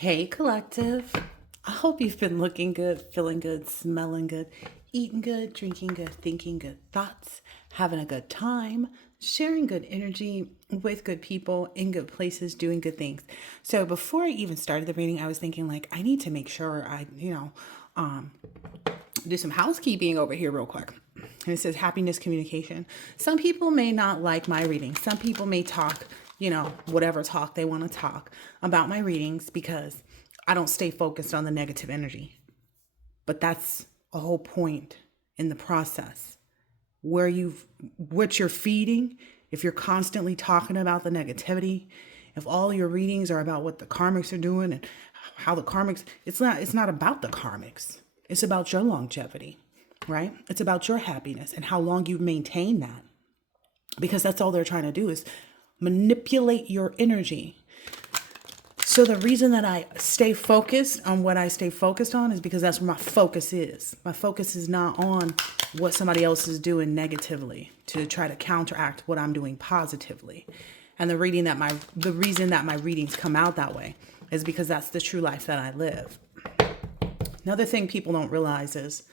Hey, collective. I hope you've been looking good, feeling good, smelling good, eating good, drinking good, thinking good thoughts, having a good time, sharing good energy with good people in good places, doing good things. So before I even started the reading, I was thinking like I need to make sure I do some housekeeping over here real quick. And it says happiness communication. Some people may not like my reading. Some people may talk, whatever talk they want to talk about my readings because I don't stay focused on the negative energy. But that's a whole point in the process. What you're feeding, if you're constantly talking about the negativity, if all your readings are about what the karmics are doing and how the karmics, it's not about the karmics. It's about your longevity, right? It's about your happiness and how long you maintain that. Because that's all they're trying to do is manipulate your energy. So the reason that I stay focused on what I stay focused on is because that's where my focus is. My focus is not on what somebody else is doing negatively to try to counteract what I'm doing positively. And the reason that my readings come out that way is because that's the true life that I live. Another thing people don't realize is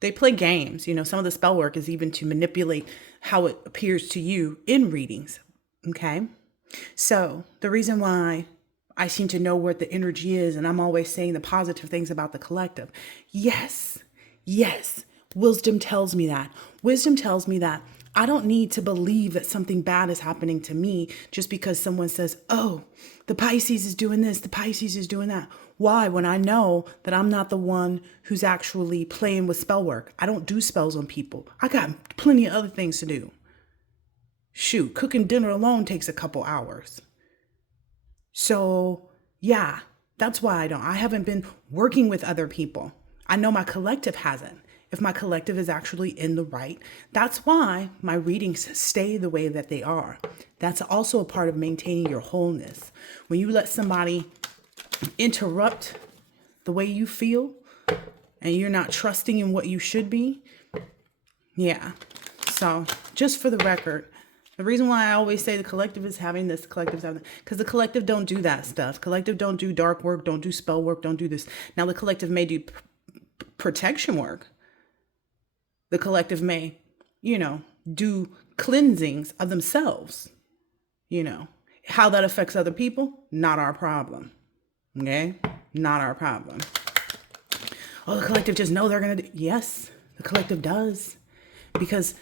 they play games. Some of the spell work is even to manipulate how it appears to you in readings. Okay. So the reason why I seem to know what the energy is, and I'm always saying the positive things about the collective. Yes. Wisdom tells me that. Wisdom tells me that I don't need to believe that something bad is happening to me just because someone says, oh, the Pisces is doing this, the Pisces is doing that. Why? When I know that I'm not the one who's actually playing with spell work. I don't do spells on people. I got plenty of other things to do. Shoot, cooking dinner alone takes a couple hours. So, yeah, that's why I haven't been working with other people. I know my collective hasn't. If my collective is actually in the right, that's why my readings stay the way that they are. That's also a part of maintaining your wholeness. When you let somebody interrupt the way you feel and you're not trusting in what you should be, yeah. So just for the record, the reason why I always say the collective is having this, collective is having, because the collective don't do that stuff. Collective don't do dark work, don't do spell work, don't do this. Now the collective may do protection work. The collective may, do cleansings of themselves. How that affects other people, not our problem. Okay? Not our problem. Oh, the collective just know they're going to do. Yes, the collective does. Because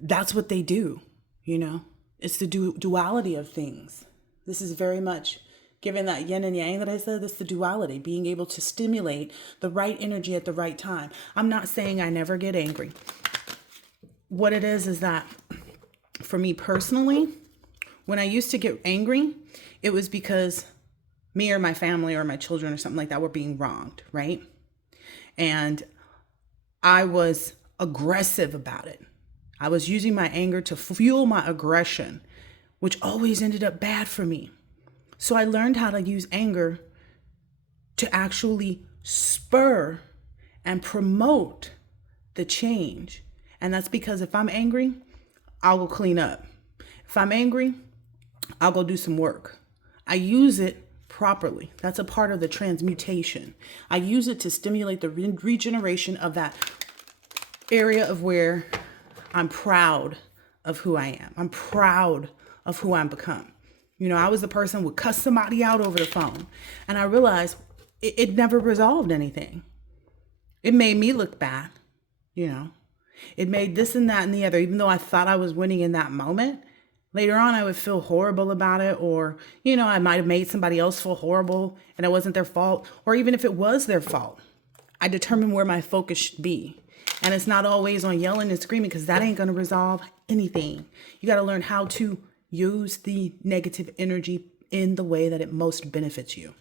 that's what they do. It's the duality of things. This is very much, given that yin and yang that I said, that's the duality, being able to stimulate the right energy at the right time. I'm not saying I never get angry. What it is that for me personally, when I used to get angry, it was because me or my family or my children or something like that were being wronged, right? And I was aggressive about it. I was using my anger to fuel my aggression, which always ended up bad for me. So I learned how to use anger to actually spur and promote the change. And that's because if I'm angry, I'll go clean up. If I'm angry, I'll go do some work. I use it properly. That's a part of the transmutation. I use it to stimulate the regeneration of that area of where I'm proud of who I am. I'm proud of who I'm become. I was the person who would cuss somebody out over the phone. And I realized it never resolved anything. It made me look bad. It made this and that and the other. Even though I thought I was winning in that moment, later on I would feel horrible about it. Or, I might have made somebody else feel horrible and it wasn't their fault. Or even if it was their fault, I determined where my focus should be. And it's not always on yelling and screaming because that ain't going to resolve anything. You got to learn how to use the negative energy in the way that it most benefits you.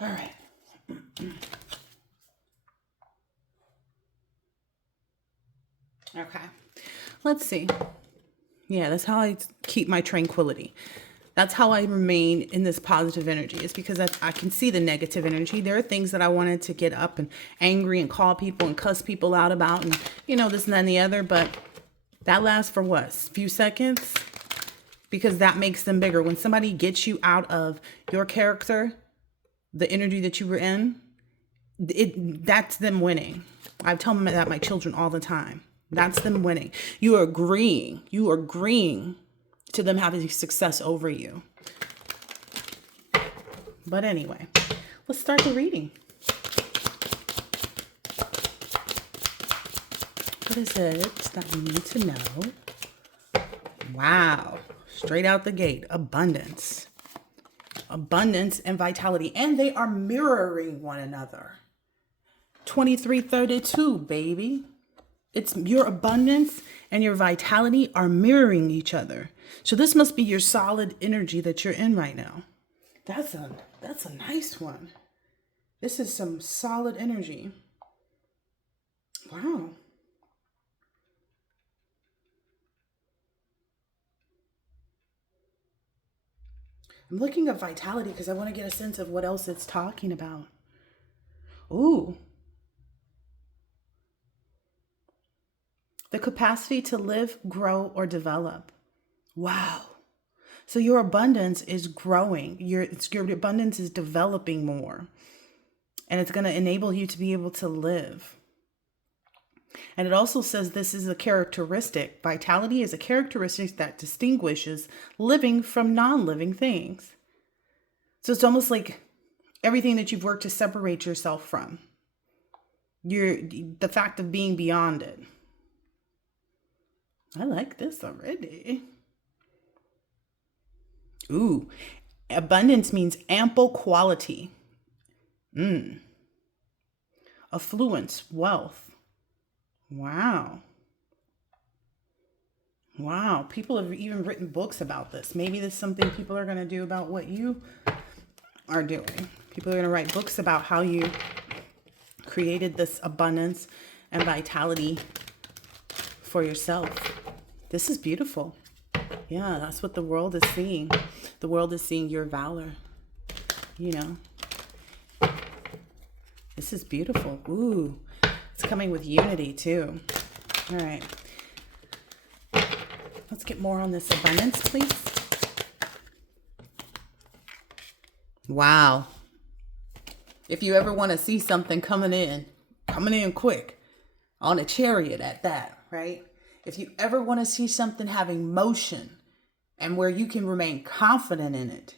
All right. Okay. Let's see. Yeah, that's how I keep my tranquility. That's how I remain in this positive energy. It's because I can see the negative energy. There are things that I wanted to get up and angry and call people and cuss people out about and, this and that and the other. But that lasts for what? A few seconds? because that makes them bigger. When somebody gets you out of your character, the energy that you were in, that's them winning. I tell them that, my children, all the time. That's them winning. You are agreeing to them having success over you. But anyway, let's start the reading. What is it that we need to know? Wow. Straight out the gate. Abundance. Abundance and vitality. And they are mirroring one another. 2332, baby. It's your abundance and your vitality are mirroring each other. So this must be your solid energy that you're in right now. That's a nice one. This is some solid energy. Wow. I'm looking at vitality because I want to get a sense of what else it's talking about. Ooh. The capacity to live, grow, or develop. Wow. So your abundance is growing. Your abundance is developing more. And it's going to enable you to be able to live. And it also says this is a characteristic. Vitality is a characteristic that distinguishes living from non-living things. So it's almost like everything that you've worked to separate yourself from. The fact of being beyond it. I like this already. Ooh, abundance means ample quality. Affluence, wealth. Wow. Wow. People have even written books about this. Maybe this is something people are going to do about what you are doing. People are going to write books about how you created this abundance and vitality for yourself. This is beautiful. Yeah, that's what the world is seeing. The world is seeing your valor. You know. This is beautiful. Ooh. It's coming with unity too. All right. Let's get more on this abundance, please. Wow. If you ever want to see something coming in quick, on a chariot at that, right? If you ever want to see something having motion and where you can remain confident in it,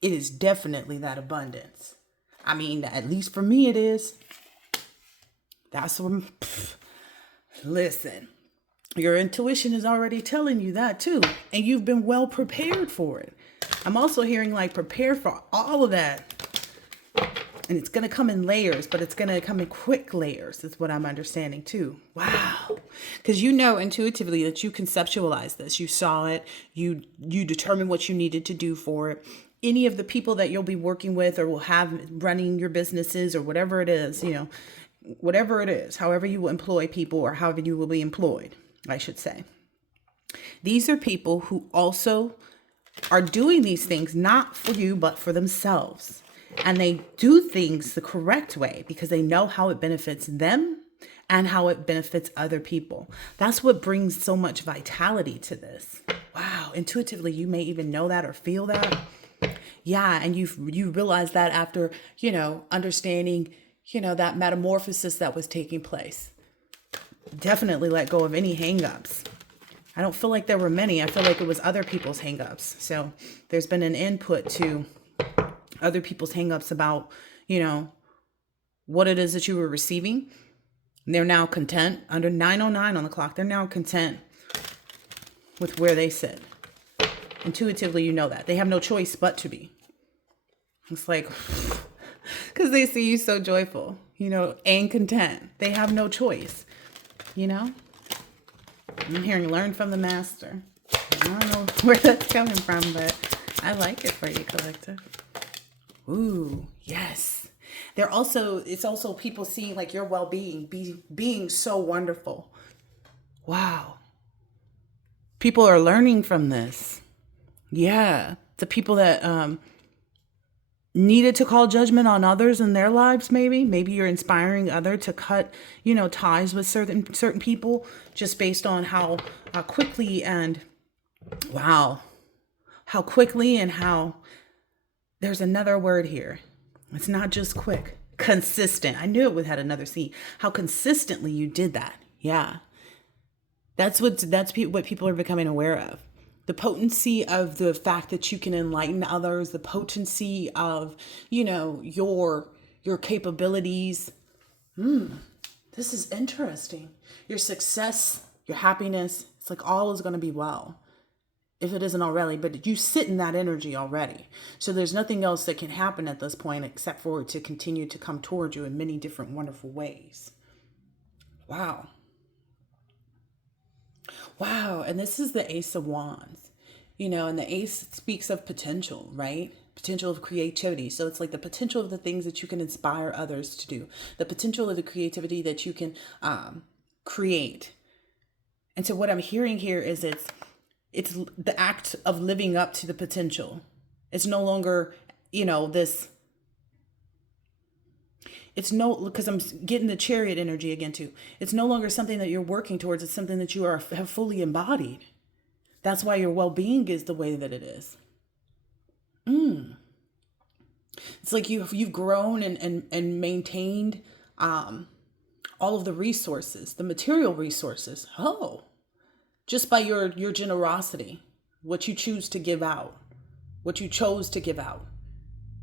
it is definitely that abundance. I mean, at least for me it is. That's what, listen, your intuition is already telling you that too. And you've been well prepared for it. I'm also hearing like prepare for all of that. And it's going to come in layers, but it's going to come in quick layers is what I'm understanding too. Wow. Because you know intuitively that you conceptualize this. You saw it. You determined what you needed to do for it. Any of the people that you'll be working with or will have running your businesses or whatever it is, you know, whatever it is, however you will employ people or however you will be employed, I should say. These are people who also are doing these things not for you, but for themselves. And they do things the correct way because they know how it benefits them and how it benefits other people. That's what brings so much vitality to this. Wow. Intuitively, you may even know that or feel that. Yeah. And you realize that after, you know, understanding, you know, that metamorphosis that was taking place. Definitely let go of any hangups. I don't feel like there were many. I feel like it was other people's hangups. So there's been an input to other people's hangups about, you know, what it is that you were receiving. And they're now content. Under 9:09 on the clock, they're now content with where they sit. Intuitively, you know that. They have no choice but to be. It's like, because they see you so joyful, you know, and content. They have no choice, you know. I'm hearing learn from the master. I don't know where that's coming from, but I like it for you, collective. Ooh, yes. It's also people seeing like your well-being, being so wonderful. Wow. People are learning from this. Yeah. The people that needed to call judgment on others in their lives, maybe you're inspiring other to cut, you know, ties with certain people just based on how quickly and wow. how quickly and how there's another word here. It's not just quick, consistent. I knew it would had another C. How consistently you did that. Yeah. What people are becoming aware of. The potency of the fact that you can enlighten others, the potency of, your capabilities. This is interesting. Your success, your happiness, it's like all is going to be well, if it isn't already, but you sit in that energy already. So there's nothing else that can happen at this point except for it to continue to come towards you in many different wonderful ways. Wow. Wow. And this is the Ace of Wands, and the Ace speaks of potential, right? Potential of creativity. So it's like the potential of the things that you can inspire others to do, the potential of the creativity that you can create. And so what I'm hearing here is it's the act of living up to the potential. It's no longer, because I'm getting the Chariot energy again too. It's no longer something that you're working towards. It's something that you have fully embodied. That's why your well-being is the way that it is. It's like you've grown and maintained all of the resources, the material resources. Just by your generosity, what you choose to give out, what you chose to give out,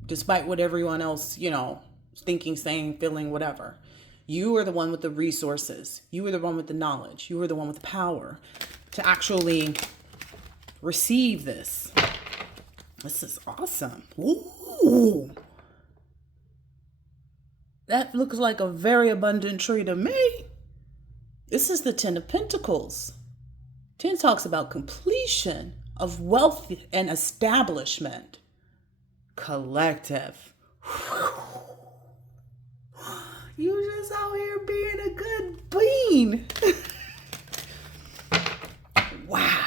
despite what everyone else, thinking, saying, feeling, whatever. You are the one with the resources. You are the one with the knowledge. You are the one with the power to actually receive this. This is awesome. Ooh. That looks like a very abundant tree to me. This is the 10 of Pentacles. 10 talks about completion of wealth and establishment. Collective. You just out here being a good bean. Wow.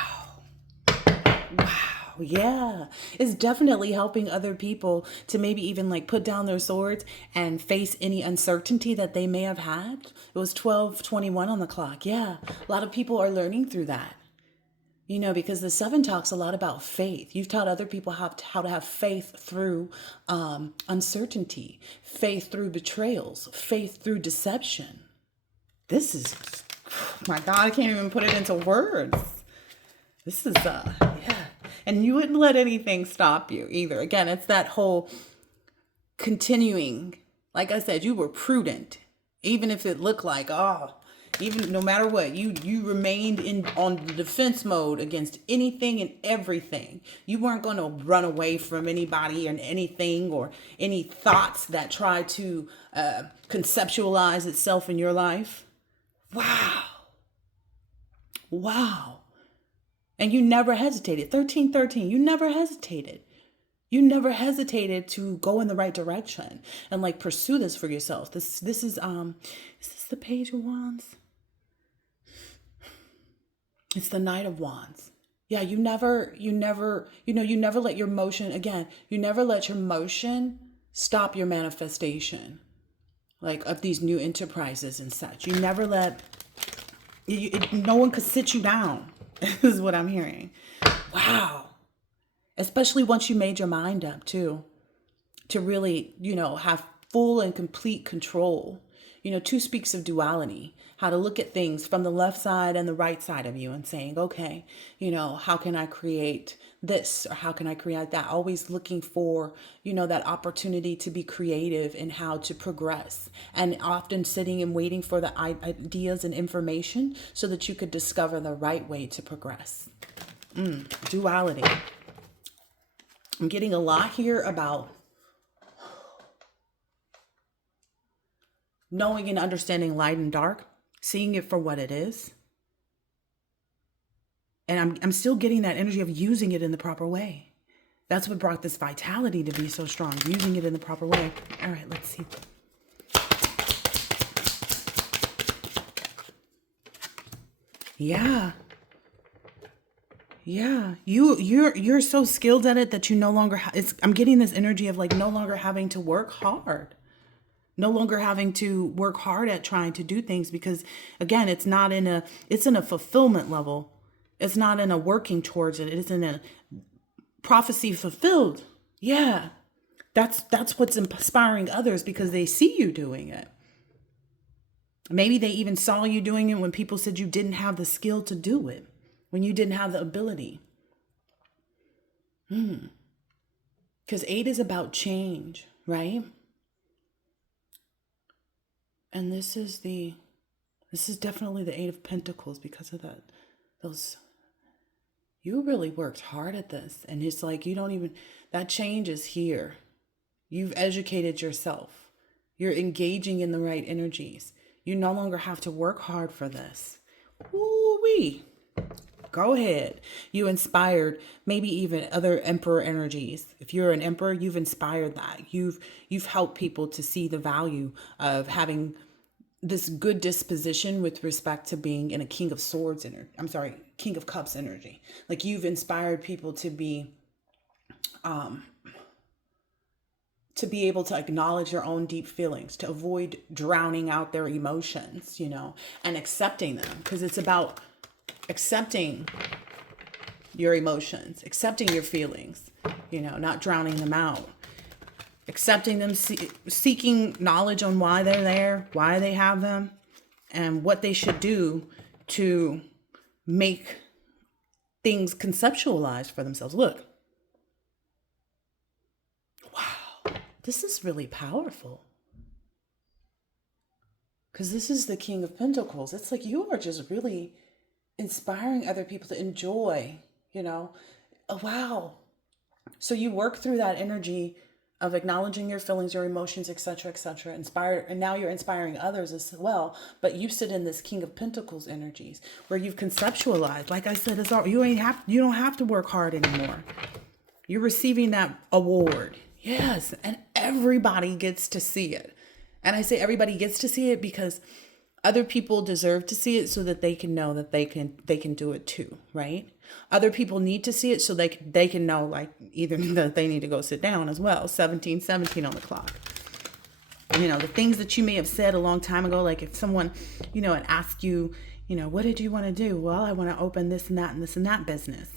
Yeah. It's definitely helping other people to maybe even put down their swords and face any uncertainty that they may have had. It was 12:21 on the clock. Yeah. A lot of people are learning through that. Because the 7 talks a lot about faith. You've taught other people how to have faith through uncertainty, faith through betrayals, faith through deception. This is, my God, I can't even put it into words. This is, yeah. And you wouldn't let anything stop you either. Again, it's that whole continuing. Like I said, you were prudent, even if it looked like, even no matter what, you remained on the defense mode against anything and everything. You weren't going to run away from anybody and anything or any thoughts that try to conceptualize itself in your life. Wow. And you never hesitated. 1313, you never hesitated. You never hesitated to go in the right direction and pursue this for yourself. This is this the Page of Wands? It's the Knight of Wands. Yeah, you never let your motion, again, you never let your motion stop your manifestation, of these new enterprises and such. You never let, no one could sit you down, is what I'm hearing. Wow. Especially once you made your mind up too, to really, have full and complete control. 2 speaks of duality, how to look at things from the left side and the right side of you and saying, okay, how can I create this or how can I create that? Always looking for, that opportunity to be creative in how to progress, and often sitting and waiting for the ideas and information so that you could discover the right way to progress. Duality. I'm getting a lot here about knowing and understanding light and dark, seeing it for what it is. And I'm still getting that energy of using it in the proper way. That's what brought this vitality to be so strong, using it in the proper way. All right, let's see. Yeah. You're so skilled at it that you no longer I'm getting this energy of no longer having to work hard. No longer having to work hard at trying to do things, because again, it's in a fulfillment level. It's not in a working towards it. It's in a prophecy fulfilled. Yeah. That's what's inspiring others because they see you doing it. Maybe they even saw you doing it when people said you didn't have the skill to do it, when you didn't have the ability. Because 8 is about change, right? And this is definitely the 8 of Pentacles because of you really worked hard at this. And it's like that change is here. You've educated yourself. You're engaging in the right energies. You no longer have to work hard for this. Woo-wee. Go ahead. You inspired maybe even other emperor energies. If you're an emperor, you've inspired that. You've helped people to see the value of having this good disposition with respect to being in a King of Swords King of Cups energy. Like you've inspired people to be able to acknowledge their own deep feelings, to avoid drowning out their emotions, and accepting them. Because it's about accepting your emotions, accepting your feelings, not drowning them out, accepting them, seeking knowledge on why they're there, why they have them, and what they should do to make things conceptualized for themselves. Look. Wow. This is really powerful. Because this is the King of Pentacles. It's like you are just really inspiring other people to enjoy, Oh, wow. So you work through that energy of acknowledging your feelings, your emotions, etc., inspired, and now you're inspiring others as well. But you sit in this King of Pentacles energies where you've conceptualized. Like I said, you don't have to work hard anymore. You're receiving that award. Yes, and everybody gets to see it. And I say everybody gets to see it because other people deserve to see it so that they can know that they can do it too, right? Other people need to see it so they can know, like, either that they need to go sit down as well. 17:17 on the clock. The things that you may have said a long time ago, like if someone, had asked you, what did you want to do? Well, I want to open this and that and this and that business.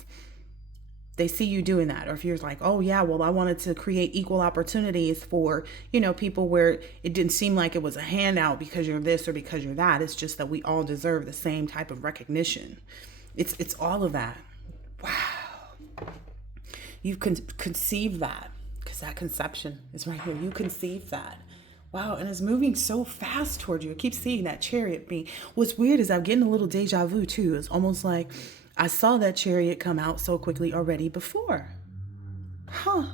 They see you doing that. Or if you're like, oh yeah, well, I wanted to create equal opportunities for, people where it didn't seem like it was a handout because you're this or because you're that. It's just that we all deserve the same type of recognition. It's all of that. Wow. You can conceive that because that conception is right here. You conceive that. Wow. And it's moving so fast toward you. I keep seeing that chariot being. What's weird is I'm getting a little deja vu too. It's almost like I saw that chariot come out so quickly already before. Huh.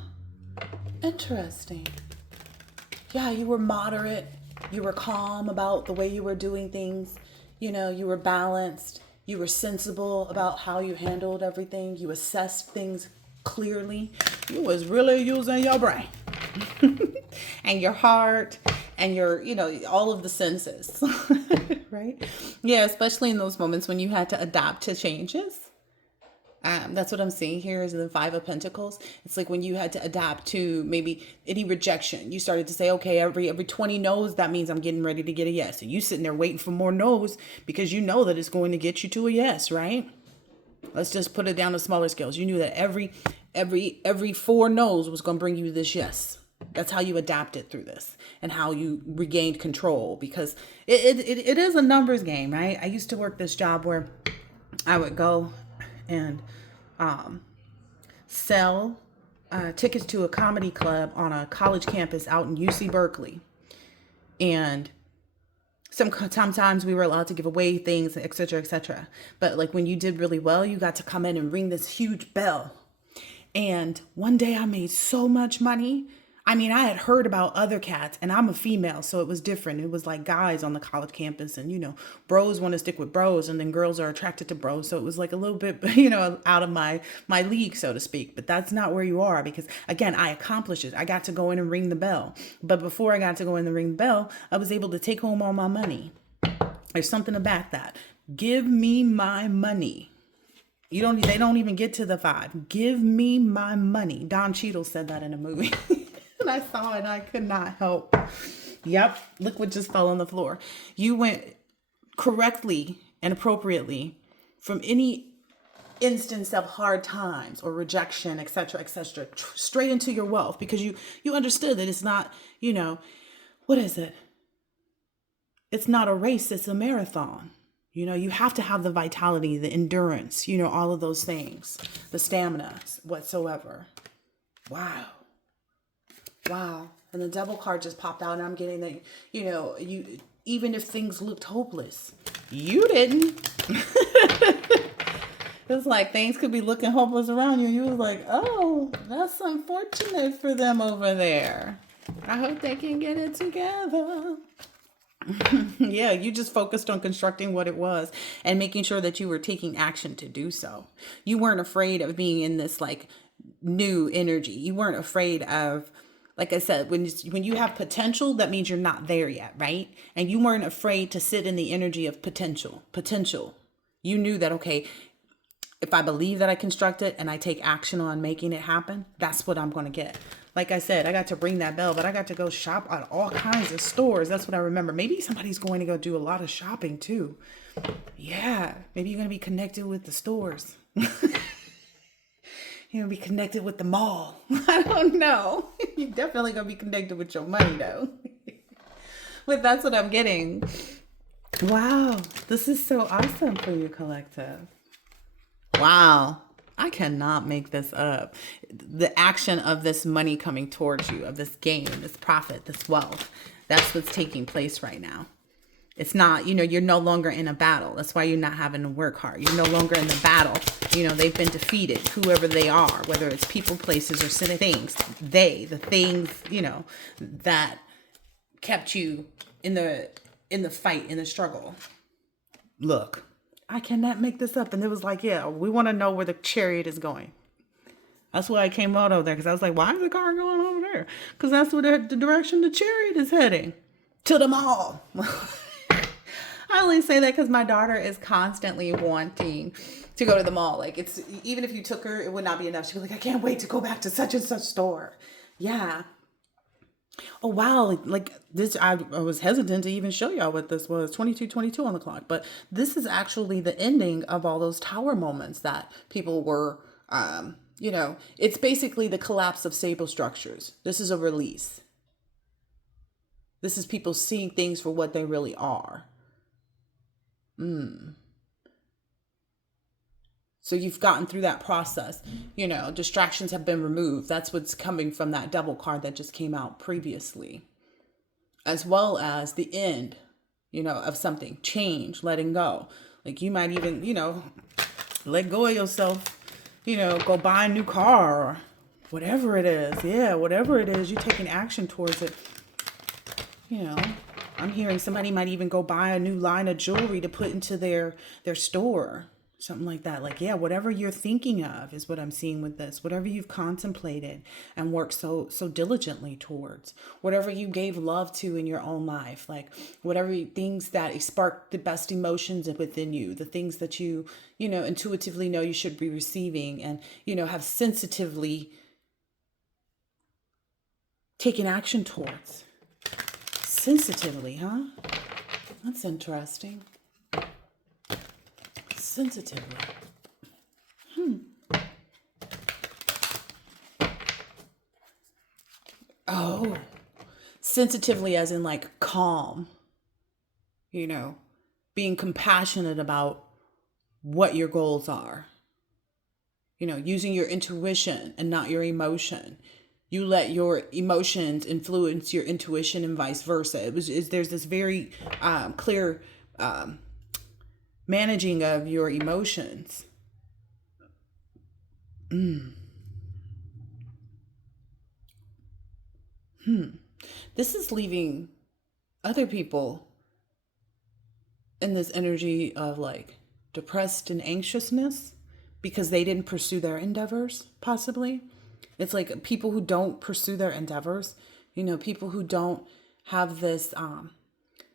Interesting. Yeah, you were moderate. You were calm about the way you were doing things. You were balanced. You were sensible about how you handled everything. You assessed things clearly. You was really using your brain and your heart and your, all of the senses, right? Yeah, especially in those moments when you had to adapt to changes. That's what I'm seeing here is the 5 of Pentacles. It's like when you had to adapt to maybe any rejection. You started to say, okay, every 20 no's, that means I'm getting ready to get a yes. And you sitting there waiting for more no's because you know that it's going to get you to a yes, right? Let's just put it down to smaller scales. You knew that every 4 no's was going to bring you this yes. That's how you adapted through this and how you regained control, because it is a numbers game, right? I used to work this job where I would go and sell tickets to a comedy club on a college campus out in UC Berkeley. And sometimes we were allowed to give away things, etc. But like when you did really well, you got to come in and ring this huge bell. And one day I made so much money. I mean, I had heard about other cats, and I'm a female, so it was different. It was like guys on the college campus, and, bros want to stick with bros, and then girls are attracted to bros. So it was like a little bit, out of my league, so to speak. But that's not where you are, because, again, I accomplished it. I got to go in and ring the bell. But before I got to go in and ring the bell, I was able to take home all my money. There's something about that. Give me my money. They don't even get to the 5. Give me my money. Don Cheadle said that in a movie. And I saw it and I could not help. Yep. Look what just fell on the floor. You went correctly and appropriately from any instance of hard times or rejection, etc., straight into your wealth, because you understood that it's not, what is it? It's not a race, it's a marathon. You have to have the vitality, the endurance, all of those things, the stamina whatsoever. Wow. Wow. And the devil card just popped out, and I'm getting that, you, even if things looked hopeless, you didn't. It's like things could be looking hopeless around you. And you was like, oh, that's unfortunate for them over there. I hope they can get it together. Yeah, you just focused on constructing what it was and making sure that you were taking action to do so. You weren't afraid of being in this like new energy. You weren't afraid of, like I said, when you have potential, that means you're not there yet, right? And you weren't afraid to sit in the energy of potential. You knew that, okay, if I believe that I construct it and I take action on making it happen, that's what I'm going to get. Like I said, I got to ring that bell, but I got to go shop at all kinds of stores. That's what I remember. Maybe somebody's going to go do a lot of shopping too. Yeah, maybe you're going to be connected with the stores. You're going to be connected with the mall. I don't know. You're definitely going to be connected with your money though. But that's what I'm getting. Wow, this is so awesome for you, collective. Wow. I cannot make this up. The action of this money coming towards you, of this gain, this profit, this wealth, that's what's taking place right now. It's not, you're no longer in a battle. That's why you're not having to work hard. You're no longer in the battle. They've been defeated, whoever they are, whether it's people, places, or things. The things, that kept you in the fight, in the struggle. Look. I cannot make this up. And it was like, yeah, we want to know where the chariot is going. That's why I came out of there, because I was like, why is the car going over there? Because that's where the direction the chariot is heading. To the mall. I only say that because my daughter is constantly wanting to go to the mall. Like, it's, even if you took her, it would not be enough. She'd be like, I can't wait to go back to such and such store. Yeah. Oh, wow. Like this, I was hesitant to even show y'all what this was. 22:22 on the clock. But this is actually the ending of all those tower moments that people were, it's basically the collapse of stable structures. This is a release. This is people seeing things for what they really are. So you've gotten through that process. Distractions have been removed. That's what's coming from that devil card that just came out previously. As well as the end, of something. Change, letting go. Like you might even, let go of yourself, go buy a new car or whatever it is. Yeah, whatever it is, you're taking action towards it. I'm hearing somebody might even go buy a new line of jewelry to put into their store. Something like that. Like, yeah, whatever you're thinking of is what I'm seeing with this. Whatever you've contemplated and worked so diligently towards. Whatever you gave love to in your own life. Like, whatever things that spark the best emotions within you. The things that you, intuitively know you should be receiving. And, have sensitively taken action towards. Sensitively, huh? That's interesting. Sensitively. Oh, sensitively as in like calm, being compassionate about what your goals are, using your intuition and not your emotion. You let your emotions influence your intuition and vice versa. There's this very clear managing of your emotions. This is leaving other people in this energy of like depressed and anxiousness because they didn't pursue their endeavors, possibly. It's like people who don't pursue their endeavors, people who don't have this,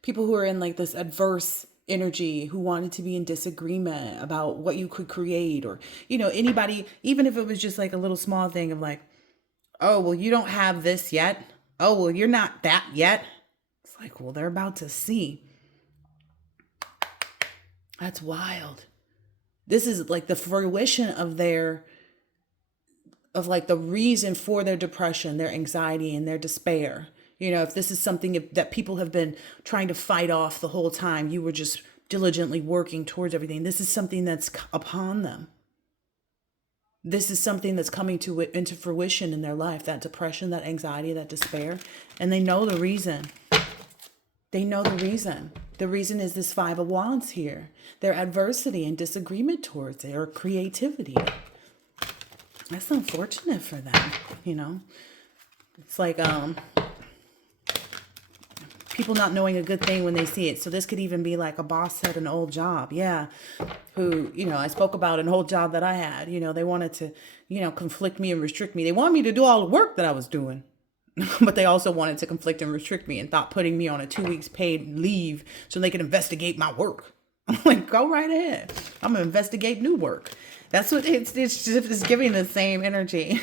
people who are in like this adverse energy, who wanted to be in disagreement about what you could create, or, anybody, even if it was just like a little small thing of like, oh, well, you don't have this yet. Oh, well, you're not that yet. It's like, well, they're about to see. That's wild. This is like the fruition of like the reason for their depression, their anxiety, and their despair. If this is something that people have been trying to fight off the whole time, you were just diligently working towards everything. This is something that's upon them. This is something that's coming into fruition in their life, that depression, that anxiety, that despair. And they know the reason. They know the reason. The reason is this Five of Wands here. Their adversity and disagreement towards it, or creativity. That's unfortunate for them, It's like people not knowing a good thing when they see it. So this could even be like a boss at an old job. Yeah. Who, I spoke about an old job that I had. They wanted to, conflict me and restrict me. They wanted me to do all the work that I was doing. But they also wanted to conflict and restrict me and thought putting me on a 2 weeks paid leave so they could investigate my work. I'm like, go right ahead. I'm going to investigate new work. That's what it's giving the same energy.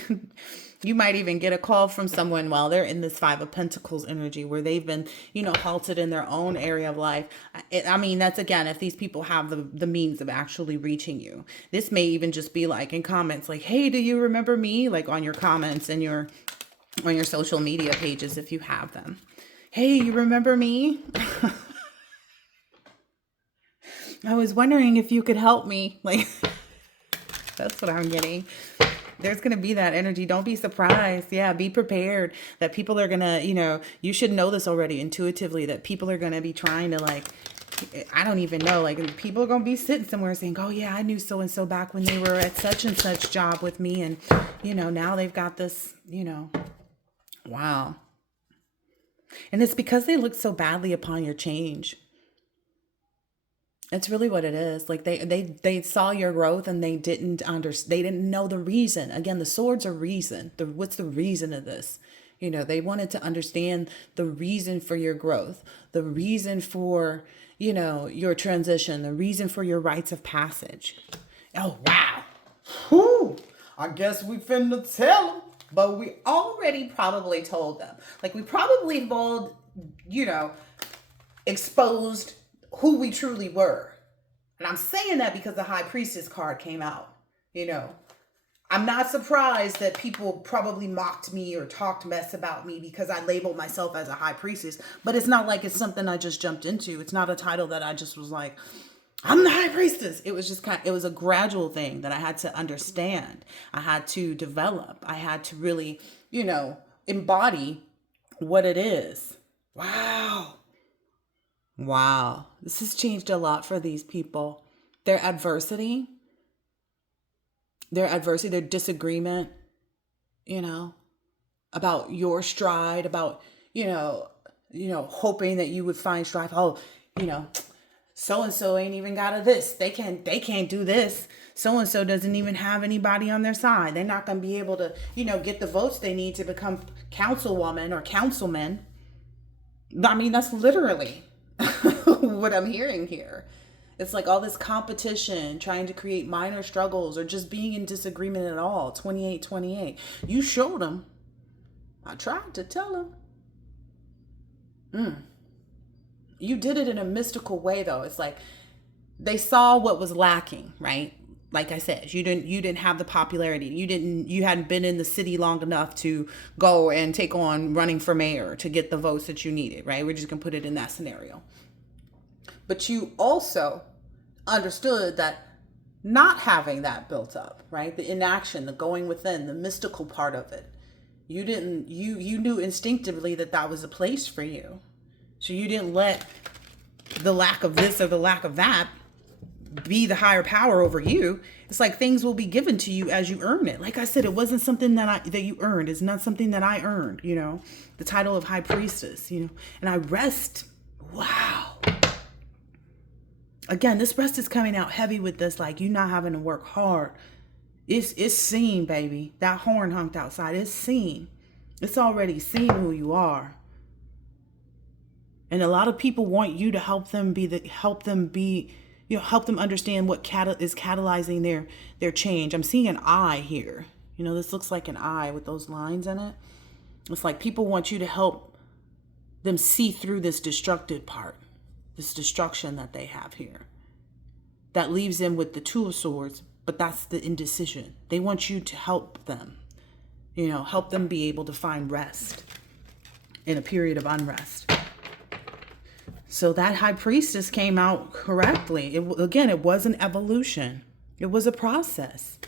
You might even get a call from someone while they're in this Five of Pentacles energy where they've been, halted in their own area of life. That's again, if these people have the means of actually reaching you. This may even just be like in comments like, hey, do you remember me? Like on your comments and on your social media pages if you have them. Hey, you remember me? I was wondering if you could help me. Like, that's what I'm getting. There's going to be that energy. Don't be surprised. Yeah, be prepared that people are going to, you should know this already intuitively, that people are going to be trying to I don't even know, people are going to be sitting somewhere saying, oh yeah, I knew so-and-so back when they were at such and such job with me. And, now they've got this, wow. And it's because they looked so badly upon your change. It's really what it is. Like they saw your growth and they didn't they didn't know the reason. Again, the swords are reason. What's the reason of this? They wanted to understand the reason for your growth, the reason for, your transition, the reason for your rites of passage. Oh, wow. Whew. I guess we finna tell them, but we already probably told them. Like we probably have all, exposed who we truly were. And I'm saying that because the High Priestess card came out. I'm not surprised that people probably mocked me or talked mess about me because I labeled myself as a High Priestess. But it's not like it's something I just jumped into. It's not a title that I just was like, I'm the High Priestess. It was just it was a gradual thing that I had to understand. I had to develop. I had to really, embody what it is. Wow. Wow. This has changed a lot for these people. Their adversity, their disagreement, about your stride, about, hoping that you would find strife. Oh, so-and-so ain't even got a this. They can't do this. So-and-so doesn't even have anybody on their side. They're not going to be able to, get the votes they need to become councilwoman or councilman. That's literally what I'm hearing here. It's like all this competition, trying to create minor struggles or just being in disagreement at all. 28. You showed them. I tried to tell them. You did it in a mystical way though. It's like they saw what was lacking, right? Like I said, you didn't have the popularity. You hadn't been in the city long enough to go and take on running for mayor to get the votes that you needed, right? We're just going to put it in that scenario. But you also understood that not having that built up, right? The inaction, the going within, the mystical part of it. You knew instinctively that was a place for you. So you didn't let the lack of this or the lack of that be the higher power over you. It's like things will be given to you as you earn it. Like I said, it wasn't something that you earned. It's not something that I earned, the title of High Priestess, and I rest. Wow. Again, this rest is coming out heavy with this, like you not having to work hard. It's seen, baby. That horn hunked outside. It's seen. It's already seen who you are. And a lot of people want you to help them help them understand what is catalyzing their change. I'm seeing an eye here. This looks like an eye with those lines in it. It's like people want you to help them see through this destructive part, this destruction that they have here. that leaves them with the Two of Swords, but that's the indecision. They want you to help them, help them be able to find rest in a period of unrest. So that High Priestess came out correctly. It was an evolution. It was a process.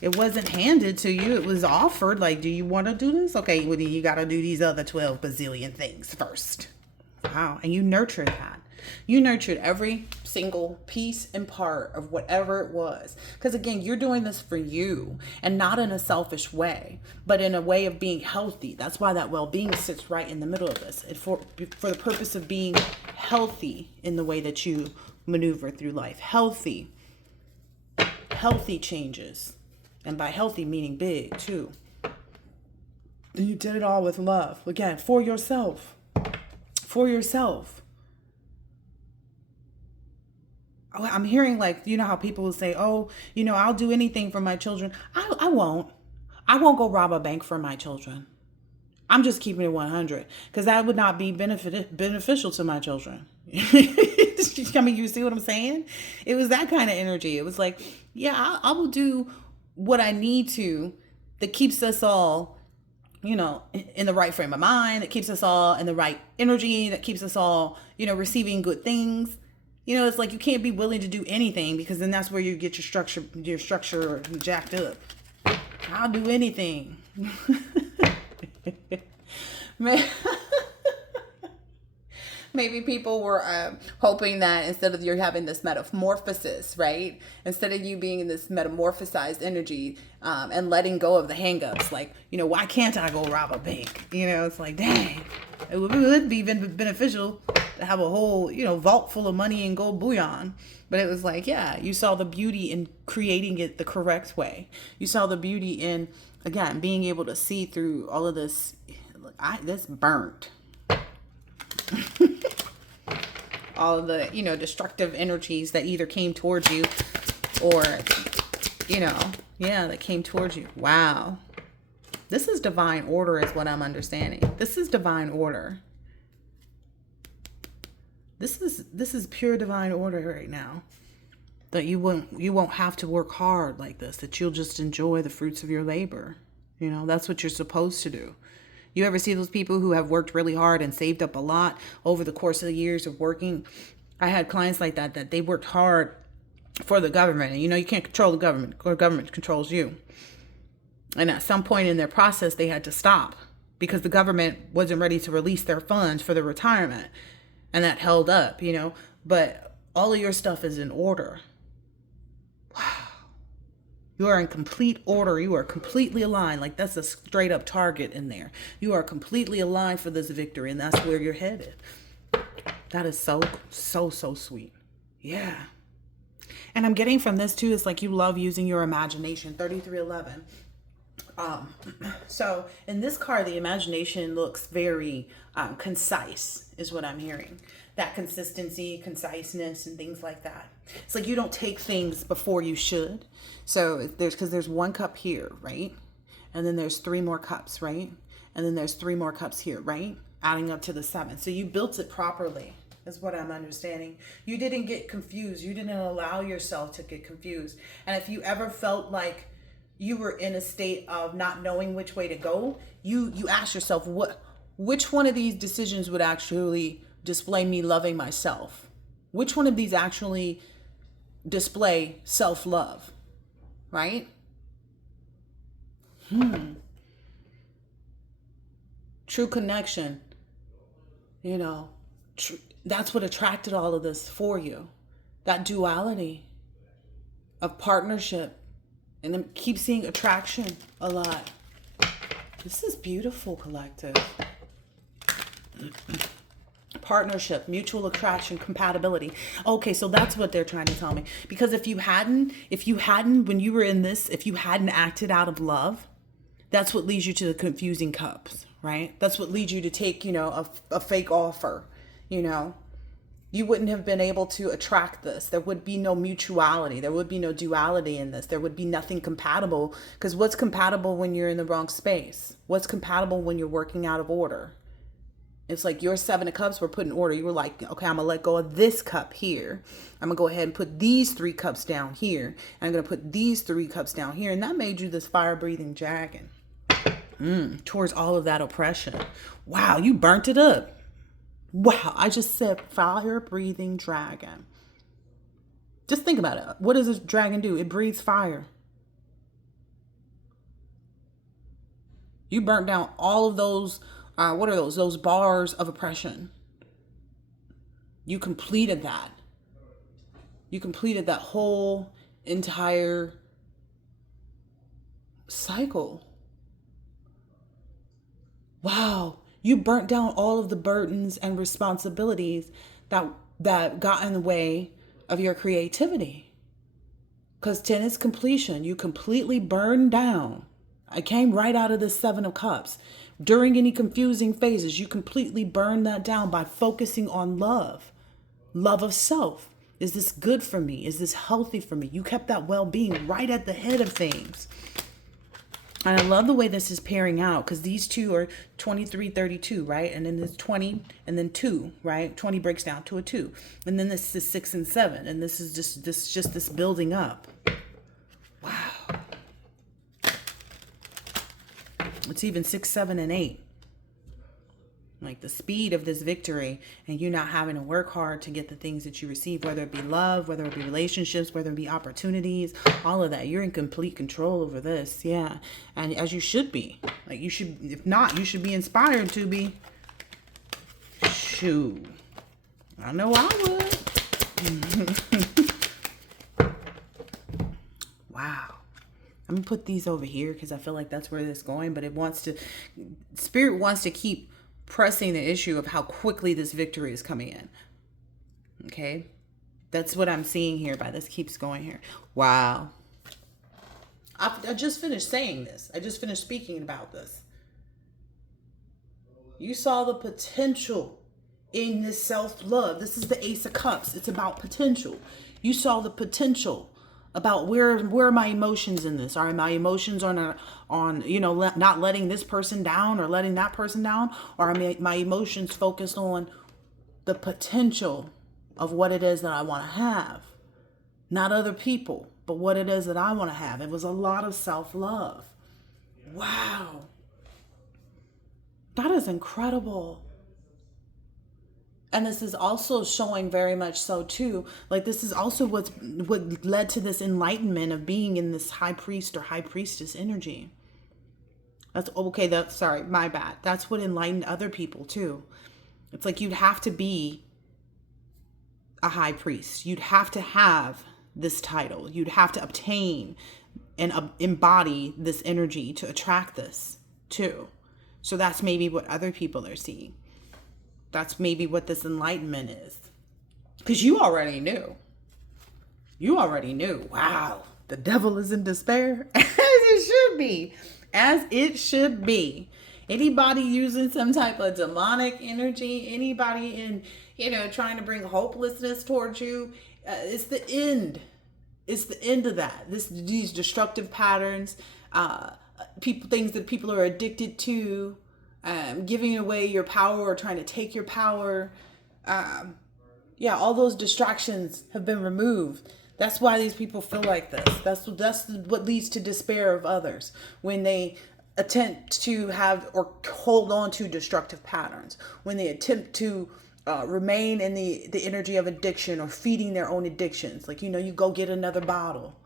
It wasn't handed to you. It was offered. Like, do you want to do this? Okay, well, you got to do these other 12 bazillion things first. Wow. And you nurtured that. You nurtured every single piece and part of whatever it was. Because again, you're doing this for you, and not in a selfish way, but in a way of being healthy. That's why that well-being sits right in the middle of this. For the purpose of being healthy in the way that you maneuver through life. Healthy changes. And by healthy, meaning big too. And you did it all with love. Again, for yourself. For yourself. I'm hearing, like, you know how people will say, oh, I'll do anything for my children. I won't. I won't go rob a bank for my children. I'm just keeping it 100 because that would not be beneficial to my children. I mean, you see what I'm saying? It was that kind of energy. It was like, yeah, I will do what I need to that keeps us all, in the right frame of mind, that keeps us all in the right energy, that keeps us all, receiving good things. It's like you can't be willing to do anything because then that's where you get your structure jacked up. I'll do anything. Maybe people were hoping that instead of you having this metamorphosis, right? Instead of you being in this metamorphosized energy and letting go of the hangups, like, why can't I go rob a bank? It's like, dang, it would be beneficial to have a whole, vault full of money and gold bullion. But it was like, yeah, you saw the beauty in creating it the correct way. You saw the beauty in, again, being able to see through all of this. This burnt. All of the, destructive energies that either came towards you or, that came towards you. Wow. This is divine order is what I'm understanding. This is divine order. This is pure divine order right now. That you won't have to work hard like this, that you'll just enjoy the fruits of your labor. That's what you're supposed to do. You ever see those people who have worked really hard and saved up a lot over the course of the years of working? I had clients like that they worked hard for the government. And you can't control the government. The government controls you. And at some point in their process, they had to stop because the government wasn't ready to release their funds for their retirement. And that held up, But all of your stuff is in order. Wow. You are in complete order. You are completely aligned. Like that's a straight up target in there. You are completely aligned for this victory, and that's where you're headed. That is so sweet. Yeah. And I'm getting from this too, it's like you love using your imagination. 3311. So in this card, the imagination looks very concise, is what I'm hearing. That consistency, conciseness, and things like that. It's like you don't take things before you should. So there's one cup here, right? And then there's 3 more cups, right? And then there's 3 more cups here, right? Adding up to the 7. So you built it properly, is what I'm understanding. You didn't get confused. You didn't allow yourself to get confused. And if you ever felt like you were in a state of not knowing which way to go, you ask yourself, which one of these decisions would actually display me loving myself? Which one of these actually display self-love, right? True connection, that's what attracted all of this for you. That duality of partnership. And then keep seeing attraction a lot. This is beautiful, collective. Partnership, mutual attraction, compatibility. Okay, so that's what they're trying to tell me. Because if you hadn't, when you were in this, if you hadn't acted out of love, that's what leads you to the confusing cups, right? That's what leads you to take, a fake offer, You wouldn't have been able to attract this. There would be no mutuality. There would be no duality in this. There would be nothing compatible. Because what's compatible when you're in the wrong space? What's compatible when you're working out of order? It's like your Seven of Cups were put in order. You were like, okay, I'm going to let go of this cup here. I'm going to go ahead and put these 3 cups down here. And I'm going to put these 3 cups down here. And that made you this fire-breathing dragon. Towards all of that oppression. Wow, you burnt it up. Wow, I just said fire-breathing dragon. Just think about it. What does a dragon do? It breathes fire. You burnt down all of those, what are those? Those bars of oppression. You completed that. You completed that whole entire cycle. Wow. You burnt down all of the burdens and responsibilities that got in the way of your creativity. Because 10 is completion. You completely burned down. I came right out of the 7 of Cups. During any confusing phases, you completely burned that down by focusing on love. Love of self. Is this good for me? Is this healthy for me? You kept that well-being right at the head of things. And I love the way this is pairing out, because these two are 23, 32, right? And then there's 20 and then 2, right? 20 breaks down to a 2. And then this is 6 and 7. And this is just this building up. Wow. It's even 6, 7, and 8. Like the speed of this victory, and you not having to work hard to get the things that you receive, whether it be love, whether it be relationships, whether it be opportunities, all of that. You're in complete control over this. Yeah. And as you should be. Like you should, if not, you should be inspired to be. Shoot. I know I would. Wow. I'm going to put these over here because I feel like that's where this is going, but Spirit wants to keep pressing the issue of how quickly this victory is coming in. Okay. That's what I'm seeing here by this keeps going here. Wow. I just finished saying this. I just finished speaking about this. You saw the potential in this self-love. This is the Ace of Cups. It's about potential. You saw the potential about where are my emotions in this? Are my emotions on not letting this person down or letting that person down? Or are my emotions focused on the potential of what it is that I want to have? Not other people, but what it is that I want to have. It was a lot of self-love. Wow. That is incredible. And this is also showing very much so too, like this is also what led to this enlightenment of being in this high priest or high priestess energy. That's okay. Sorry, my bad. That's what enlightened other people too. It's like you'd have to be a high priest. You'd have to have this title. You'd have to obtain and embody this energy to attract this too. So that's maybe what other people are seeing. That's maybe what this enlightenment is. Because you already knew. You already knew. Wow. The devil is in despair. As it should be. As it should be. Anybody using some type of demonic energy. Anybody in, trying to bring hopelessness towards you. It's the end. It's the end of that. These destructive patterns. Things that people are addicted to. Giving away your power or trying to take your power. All those distractions have been removed. That's why these people feel like this. That's what leads to despair of others when they attempt to have or hold on to destructive patterns. When they attempt to remain in the energy of addiction or feeding their own addictions. Like, you go get another bottle.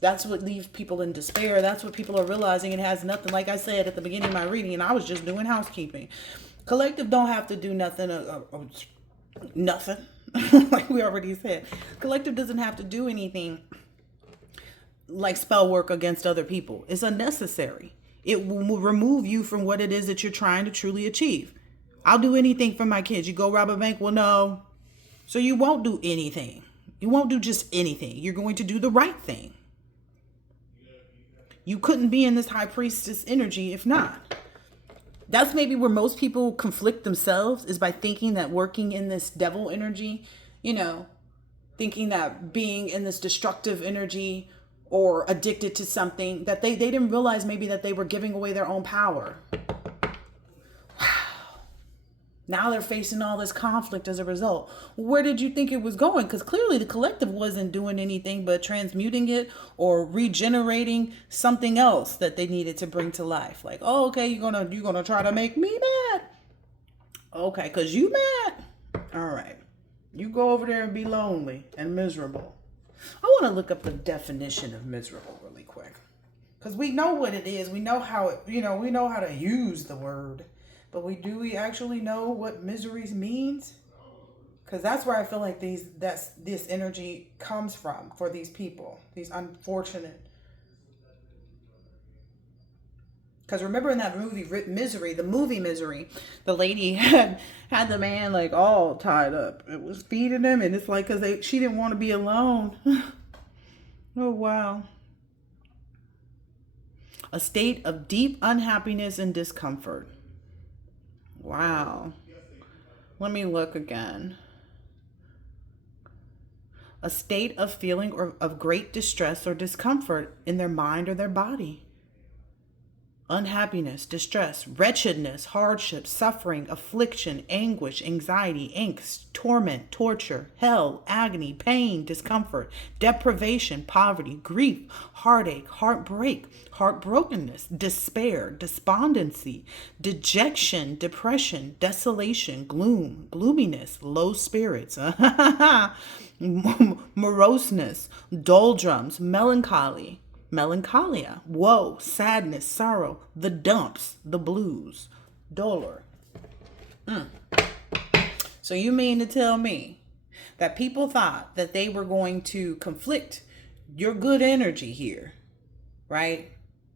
That's what leaves people in despair. That's what people are realizing. It has nothing, like I said at the beginning of my reading, and I was just doing housekeeping. Collective don't have to do nothing. Nothing. Like we already said. Collective doesn't have to do anything like spell work against other people. It's unnecessary. It will remove you from what it is that you're trying to truly achieve. I'll do anything for my kids. You go rob a bank? Well, no. So you won't do anything. You won't do just anything. You're going to do the right thing. You couldn't be in this high priestess energy if not. That's maybe where most people conflict themselves, is by thinking that working in this devil energy, thinking that being in this destructive energy or addicted to something, that they didn't realize maybe that they were giving away their own power. Wow. Now they're facing all this conflict as a result. Where did you think it was going? Because clearly the collective wasn't doing anything but transmuting it or regenerating something else that they needed to bring to life. Like, oh, okay, you're gonna try to make me mad. Okay, because you mad. All right. You go over there and be lonely and miserable. I want to look up the definition of miserable really quick. Because we know what it is. We know how it, we know how to use the word. But we actually know what misery means? Because that's where I feel like this energy comes from for these people. These unfortunate. Because remember in that movie, Misery, the movie Misery, the lady had the man like all tied up. It was feeding him, and it's like because she didn't want to be alone. Oh, wow. A state of deep unhappiness and discomfort. Wow. Let me look again. A state of feeling or of great distress or discomfort in their mind or their body. Unhappiness, distress, wretchedness, hardship, suffering, affliction, anguish, anxiety, angst, torment, torture, hell, agony, pain, discomfort, deprivation, poverty, grief, heartache, heartbreak, heartbrokenness, despair, despondency, dejection, depression, desolation, gloom, gloominess, low spirits, moroseness, doldrums, melancholia, woe, sadness, sorrow, the dumps, the blues, dolor. So you mean to tell me that people thought that they were going to conflict your good energy here, right?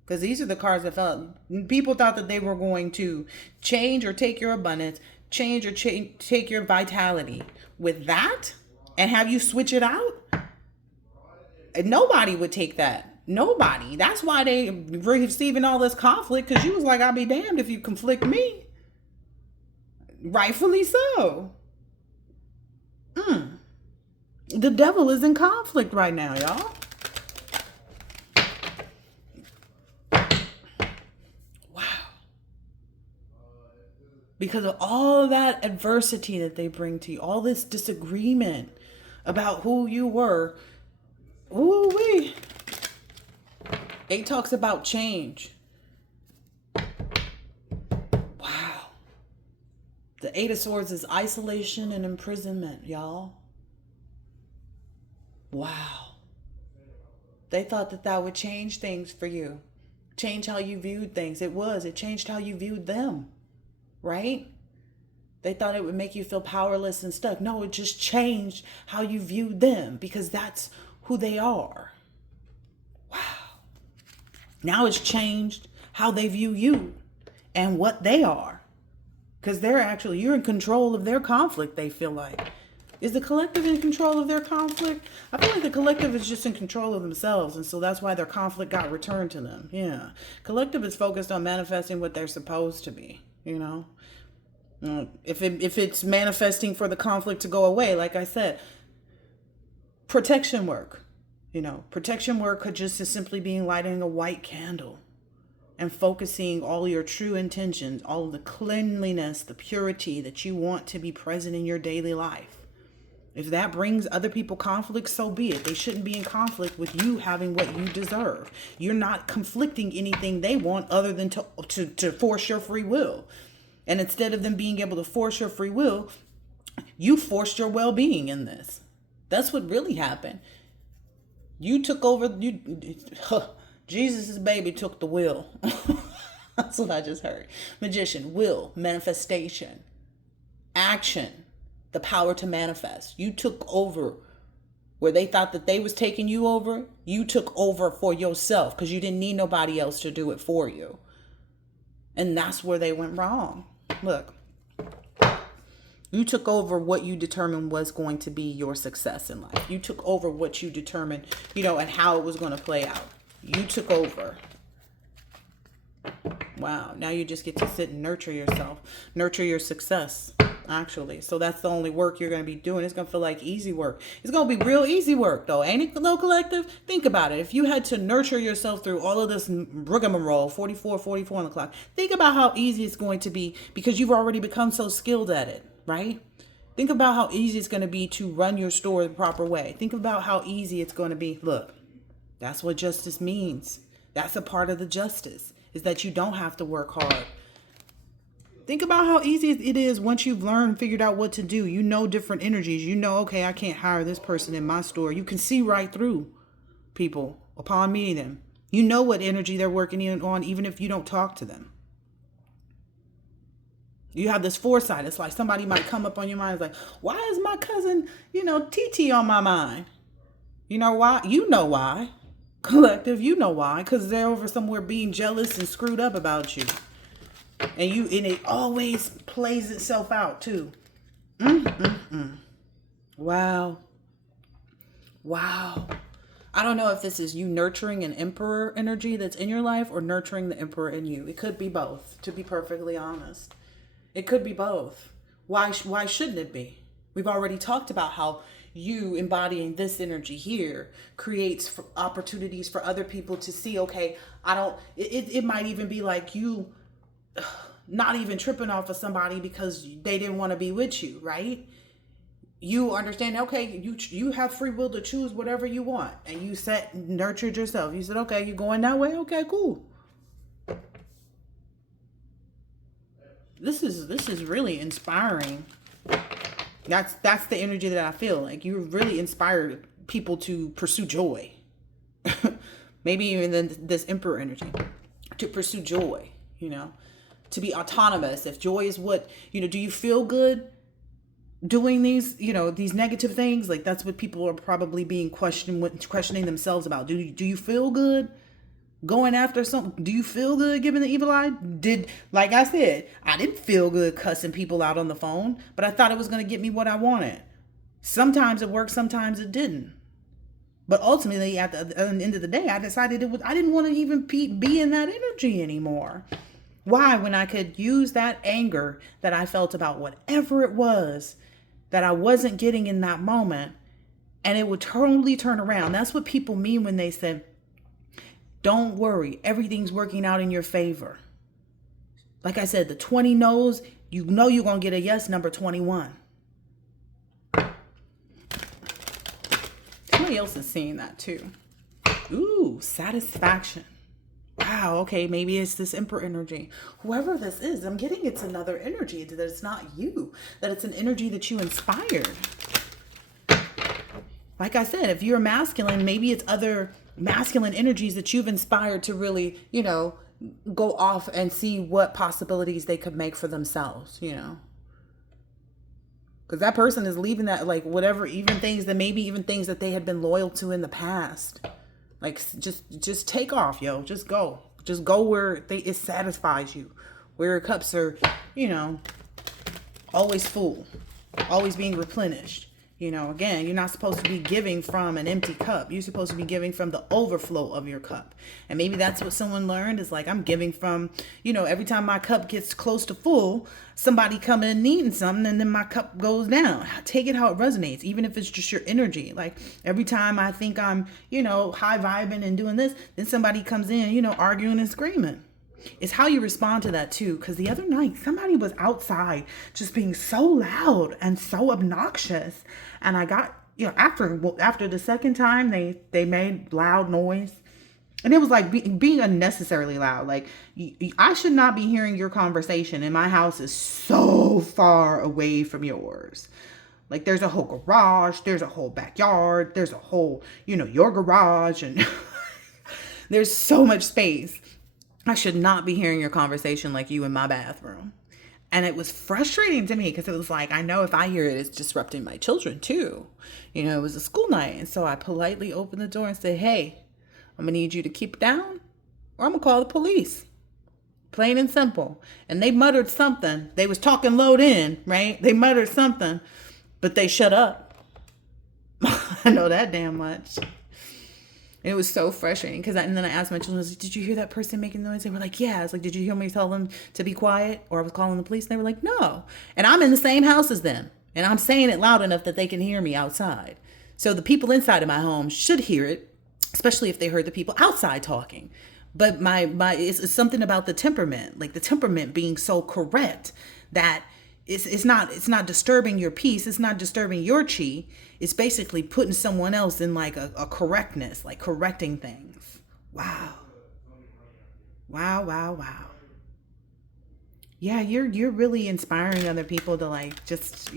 Because these are the cards that felt. People thought that they were going to change or take your abundance, change or take your vitality with that and have you switch it out. And nobody would take that. Nobody. That's why they receiving all this conflict, because you was like, I'll be damned if you conflict me. Rightfully so. The devil is in conflict right now, y'all. Wow. Because of all that adversity that they bring to you, all this disagreement about who you were. Ooh-wee. It talks about change. Wow. The Eight of Swords is isolation and imprisonment, y'all. Wow. They thought that would change things for you. Change how you viewed things. It changed how you viewed them. Right? They thought it would make you feel powerless and stuck. No, it just changed how you viewed them, because that's who they are. Now it's changed how they view you and what they are. Because you're in control of their conflict, they feel like. Is the collective in control of their conflict? I feel like the collective is just in control of themselves. And so that's why their conflict got returned to them. Yeah. Collective is focused on manifesting what they're supposed to be, If it's manifesting for the conflict to go away, like I said, protection work. Protection work could just as simply being lighting a white candle and focusing all your true intentions, all of the cleanliness, the purity that you want to be present in your daily life. If that brings other people conflict, so be it. They shouldn't be in conflict with you having what you deserve. You're not conflicting anything they want other than to force your free will. And instead of them being able to force your free will, you forced your well-being in this. That's what really happened. You took over, Jesus' baby took the will. That's what I just heard. Magician, will, manifestation, action, the power to manifest. You took over where they thought that they was taking you over. You took over for yourself because you didn't need nobody else to do it for you. And that's where they went wrong. Look. You took over what you determined was going to be your success in life. You took over what you determined, and how it was going to play out. You took over. Wow. Now you just get to sit and nurture yourself. Nurture your success. actually. So that's the only work you're going to be doing. It's going to feel like easy work. It's going to be real easy work, though. Ain't it, Low Collective? Think about it. If you had to nurture yourself through all of this rigmarole, 44 on the clock, think about how easy it's going to be because you've already become so skilled at it, right? Think about how easy it's going to be to run your store the proper way. Think about how easy it's going to be. Look, that's what justice means. That's a part of the justice, is that you don't have to work hard. Think about how easy it is once you've learned, figured out what to do. You know different energies. You know, okay, I can't hire this person in my store. You can see right through people upon meeting them. You know what energy they're working on, even if you don't talk to them. You have this foresight. It's like somebody might come up on your mind. It's like, why is my cousin, TT on my mind? You know why? You know why. Collective, you know why. Because they're over somewhere being jealous and screwed up about you. And it always plays itself out too. Wow. I don't know if this is you nurturing an emperor energy that's in your life or nurturing the emperor in you. It could be both, to be perfectly honest. It could be both. Why shouldn't it be? We've already talked about how you embodying this energy here creates opportunities for other people to see, okay, it might even be like you not even tripping off of somebody because they didn't want to be with you, right? You understand, okay, you have free will to choose whatever you want. And you nurtured yourself. You said, okay, you're going that way? Okay, cool. This is really inspiring. That's the energy that I feel. Like you really inspired people to pursue joy. Maybe even this emperor energy. To pursue joy, to be autonomous. If joy is what, do you feel good doing these negative things? Like that's what people are probably being questioning themselves about. Do you feel good going after something? Do you feel good giving the evil eye? Like I said, I didn't feel good cussing people out on the phone, but I thought it was going to get me what I wanted. Sometimes it worked, sometimes it didn't. But ultimately, at the end of the day, I decided I didn't want to even be in that energy anymore. Why? When I could use that anger that I felt about whatever it was that I wasn't getting in that moment, and it would totally turn around. That's what people mean when they say, don't worry, everything's working out in your favor. Like I said, the 20 no's, you're going to get a yes number 21. Somebody else is seeing that too. Ooh, satisfaction. Wow, okay, maybe it's this emperor energy. Whoever this is, I'm getting it's another energy, that it's not you, that it's an energy that you inspired. Like I said, if you're masculine, maybe it's other masculine energies that you've inspired to really, go off and see what possibilities they could make for themselves, Because that person is leaving that, like, whatever, even things that they had been loyal to in the past. Like, just take off, yo. Just go where it satisfies you, where your cups are, always full, always being replenished. Again, you're not supposed to be giving from an empty cup. You're supposed to be giving from the overflow of your cup. And maybe that's what someone learned is like, I'm giving from, every time my cup gets close to full, somebody coming and needing something, and then my cup goes down. Take it how it resonates, even if it's just your energy. Like every time I think I'm, high vibing and doing this, then somebody comes in, arguing and screaming. It's how you respond to that too. Because the other night, somebody was outside just being so loud and so obnoxious. And I got, after the second time they made loud noise. And it was like being unnecessarily loud. Like I should not be hearing your conversation. And my house is so far away from yours. Like there's a whole garage. There's a whole backyard. There's a whole, your garage. And there's so much space. I should not be hearing your conversation like you in my bathroom. And it was frustrating to me because it was like, I know if I hear it, it's disrupting my children too. It was a school night. And so I politely opened the door and said, hey, I'm going to need you to keep it down or I'm going to call the police. Plain and simple. And they muttered something. They was talking low in, right? They muttered something, but they shut up. I know that damn much. And it was so frustrating because and then I asked my children, I was like, did you hear that person making noise? They were like, yeah. I was like, did you hear me tell them to be quiet? Or I was calling the police? And they were like, no. And I'm in the same house as them. And I'm saying it loud enough that they can hear me outside. So the people inside of my home should hear it, especially if they heard the people outside talking. But it's something about the temperament, like the temperament being so correct that it's not disturbing your peace. It's not disturbing your chi. It's basically putting someone else in like a correctness, like correcting things. Wow. Wow, wow, wow. Yeah, you're really inspiring other people to like just,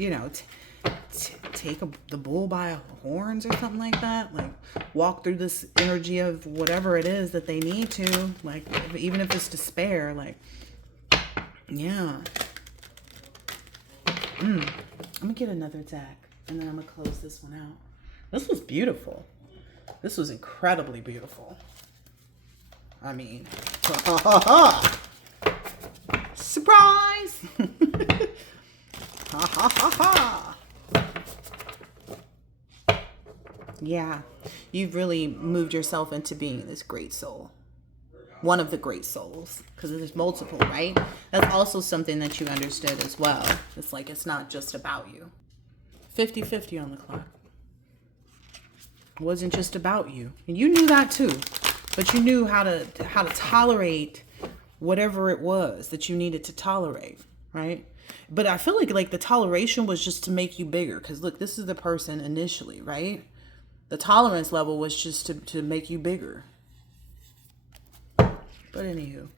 take the bull by the horns or something like that. Like walk through this energy of whatever it is that they need to, like even if it's despair, like yeah. I'm gonna get another deck and then I'm gonna close this one out. This was beautiful. This was incredibly beautiful. I mean, surprise. Ha ha ha ha. Yeah, you've really moved yourself into being this great soul. One of the great souls, because there's multiple, right? That's also something that you understood as well. It's like it's not just about you. 50-50 on the clock. It wasn't just about you. And you knew that too. But you knew how to tolerate whatever it was that you needed to tolerate, right? But I feel like the toleration was just to make you bigger. Because look, this is the person initially, right? The tolerance level was just to make you bigger. But anywho,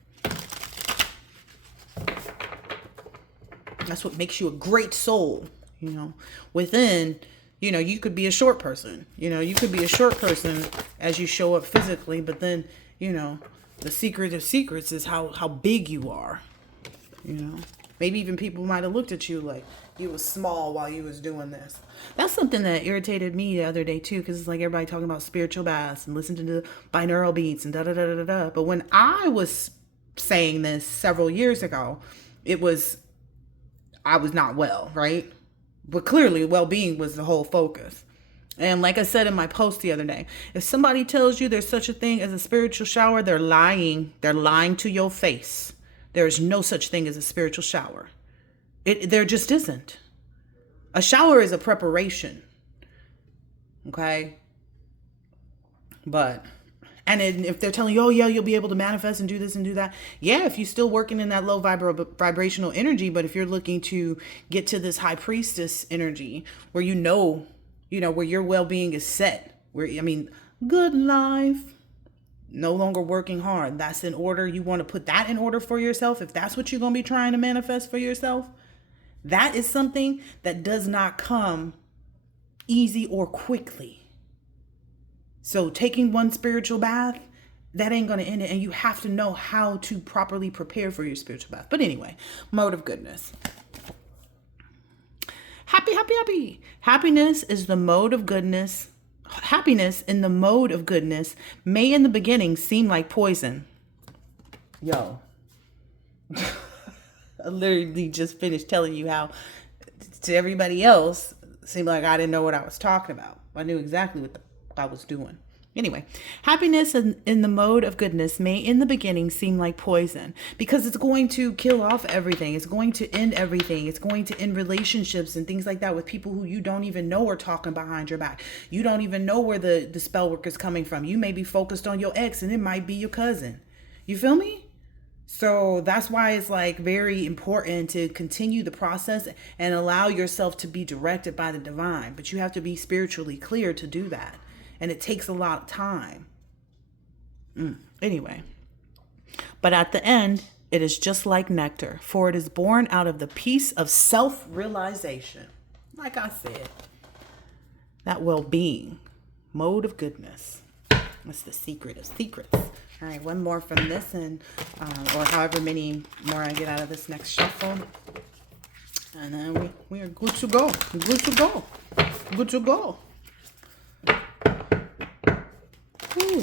that's what makes you a great soul, Within, you could be a short person. You could be a short person as you show up physically, but then, the secret of secrets is how big you are, Maybe even people might have looked at you like you was small while you was doing this. That's something that irritated me the other day too, because it's like everybody talking about spiritual baths and listening to the binaural beats and da-da-da-da-da. But when I was saying this several years ago, I was not well, right? But clearly well-being was the whole focus. And like I said in my post the other day, if somebody tells you there's such a thing as a spiritual shower, they're lying. They're lying to your face. There is no such thing as a spiritual shower. There just isn't. A shower is a preparation. Okay? And if they're telling you, oh yeah, you'll be able to manifest and do this and do that. Yeah, if you're still working in that low vibrational energy, but if you're looking to get to this high priestess energy where where your well-being is set, good life, no longer working hard. That's in order. You want to put that in order for yourself. If that's what you're going to be trying to manifest for yourself, that is something that does not come easy or quickly. So taking one spiritual bath, that ain't going to end it. And you have to know how to properly prepare for your spiritual bath. But anyway, mode of goodness. Happy, happy, happy. Happiness is the mode of goodness. Happiness in the mode of goodness may in the beginning seem like poison. Yo. I literally just finished telling you how to everybody else it seemed like I didn't know what I was talking about. I knew exactly what I was doing. Anyway, happiness in the mode of goodness may in the beginning seem like poison because it's going to kill off everything. It's going to end everything. It's going to end relationships and things like that with people who you don't even know are talking behind your back. You don't even know where the spell work is coming from. You may be focused on your ex and it might be your cousin. You feel me? So that's why it's like very important to continue the process and allow yourself to be directed by the divine. But you have to be spiritually clear to do that. And it takes a lot of time. Anyway. But at the end, it is just like nectar, for it is born out of the peace of self-realization. Like I said, that well-being, mode of goodness. That's the secret of secrets. All right, one more from this, and or however many more I get out of this next shuffle. And then we are good to go. Good to go. Good to go. Ooh.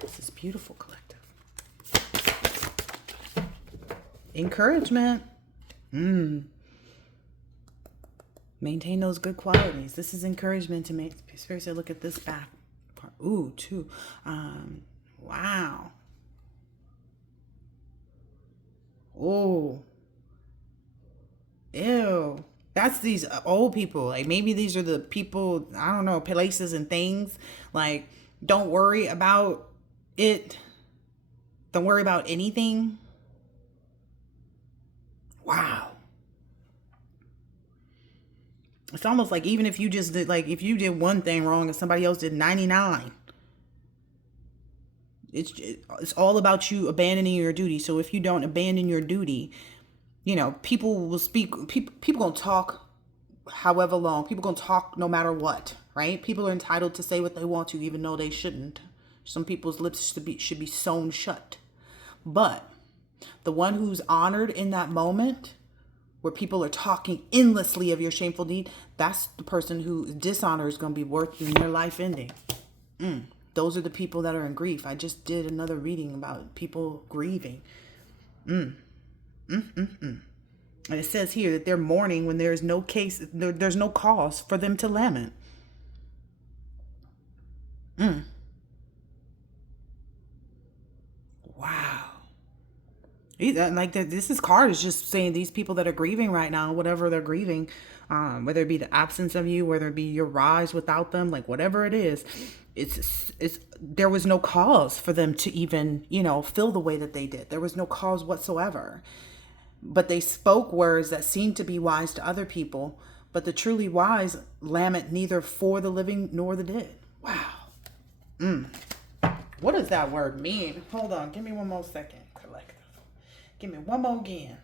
This is beautiful, collective. Encouragement. Maintain those good qualities. This is encouragement to make Spirit said, look at this back part. Ooh, too. Wow. Oh. Ew. That's these old people. Like maybe these are the people, I don't know, places and things. Like, don't worry about it. Don't worry about anything. Wow. It's almost like even if you just did, like, if you did one thing wrong and somebody else did 99, it's all about you abandoning your duty. So if you don't abandon your duty, you know, people will speak, people gonna talk however long. People gonna talk no matter what, right? People are entitled to say what they want to, even though they shouldn't. Some people's lips should be sewn shut. But the one who's honored in that moment, where people are talking endlessly of your shameful deed, that's the person whose dishonor is going to be worth in their life ending. Those are the people that are in grief. I just did another reading about people grieving. And it says here that they're mourning when there is no case, there's no cause for them to lament. Wow. Like this card is just saying these people that are grieving right now, whatever they're grieving, whether it be the absence of you, whether it be your rise without them, like whatever it is, it's there was no cause for them to even, you know, feel the way that they did. There was no cause whatsoever. But they spoke words that seemed to be wise to other people, but the truly wise lament neither for the living nor the dead. Wow. What does that word mean? Hold on, give me one more second. Collective. Give me one more again.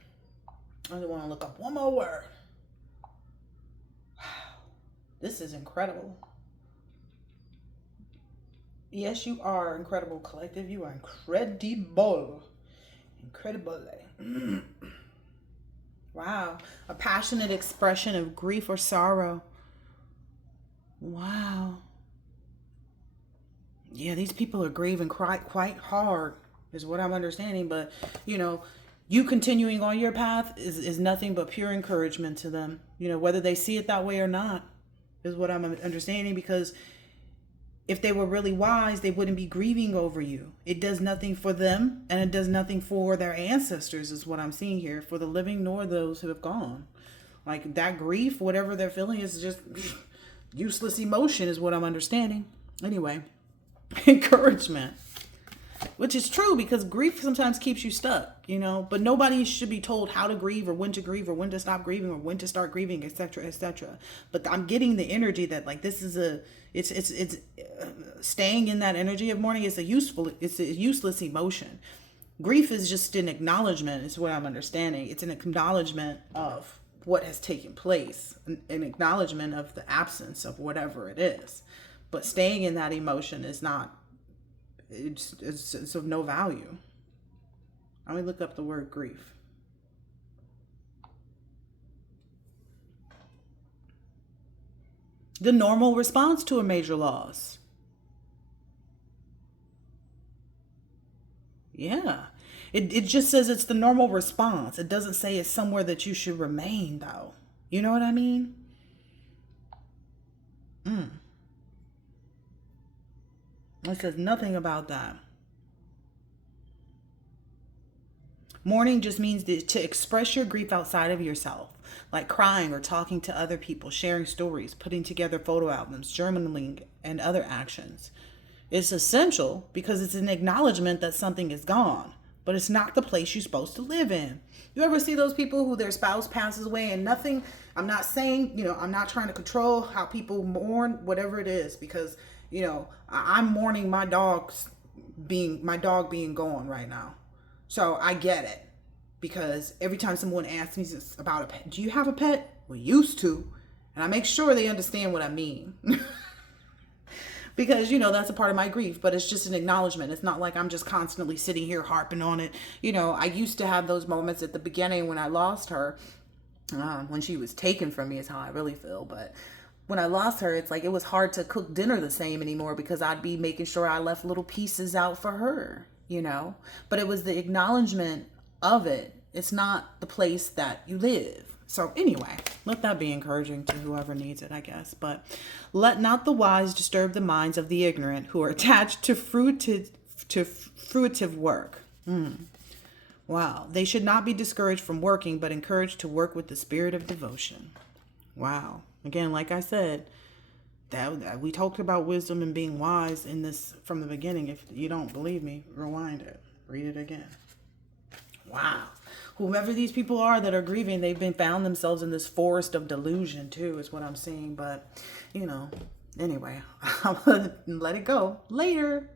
I just want to look up one more word. Wow. This is incredible. Yes, you are incredible, collective. You are incredible. Incredible. Wow. A passionate expression of grief or sorrow. Wow. Yeah, these people are grieving quite hard, is what I'm understanding. But, you know, you continuing on your path is nothing but pure encouragement to them. You know, whether they see it that way or not, is what I'm understanding. Because if they were really wise, they wouldn't be grieving over you. It does nothing for them, and it does nothing for their ancestors, is what I'm seeing here, for the living nor those who have gone. Like that grief, whatever they're feeling, is just useless emotion, is what I'm understanding. Anyway. Encouragement, which is true, because grief sometimes keeps you stuck, you know, but nobody should be told how to grieve or when to stop grieving or when to start grieving, etc., etc. But I'm getting the energy that, like, this is it's staying in that energy of mourning. It's a useless emotion. Grief is just an acknowledgement, is what I'm understanding. It's an acknowledgement of what has taken place, an acknowledgement of the absence of whatever it is. But staying in that emotion is not, it's of no value. Let me look up the word grief. The normal response to a major loss. Yeah. It just says it's the normal response. It doesn't say it's somewhere that you should remain, though. You know what I mean? It says nothing about that. Mourning just means to express your grief outside of yourself, like crying or talking to other people, sharing stories, putting together photo albums, journaling, and other actions. It's essential because it's an acknowledgement that something is gone, but it's not the place you're supposed to live in. You ever see those people who their spouse passes away and nothing? I'm not saying, you know, I'm not trying to control how people mourn, whatever it is, because, you know, I'm mourning my dog being gone right now. So I get it, because every time someone asks me about a pet, do you have a pet? We used to. And I make sure they understand what I mean. Because, you know, that's a part of my grief, but it's just an acknowledgement. It's not like I'm just constantly sitting here harping on it. You know, I used to have those moments at the beginning when I lost her, when she was taken from me is how I really feel. But when I lost her, it's like it was hard to cook dinner the same anymore, because I'd be making sure I left little pieces out for her, you know. But it was the acknowledgement of it. It's not the place that you live. So anyway, let that be encouraging to whoever needs it, I guess. But let not the wise disturb the minds of the ignorant who are attached to fruitive work. Wow. They should not be discouraged from working, but encouraged to work with the spirit of devotion. Wow. Again, like I said, that we talked about wisdom and being wise in this from the beginning. If you don't believe me, rewind it. Read it again. Wow. Whomever these people are that are grieving, they've been found themselves in this forest of delusion too, is what I'm seeing. But, anyway, I'll let it go later.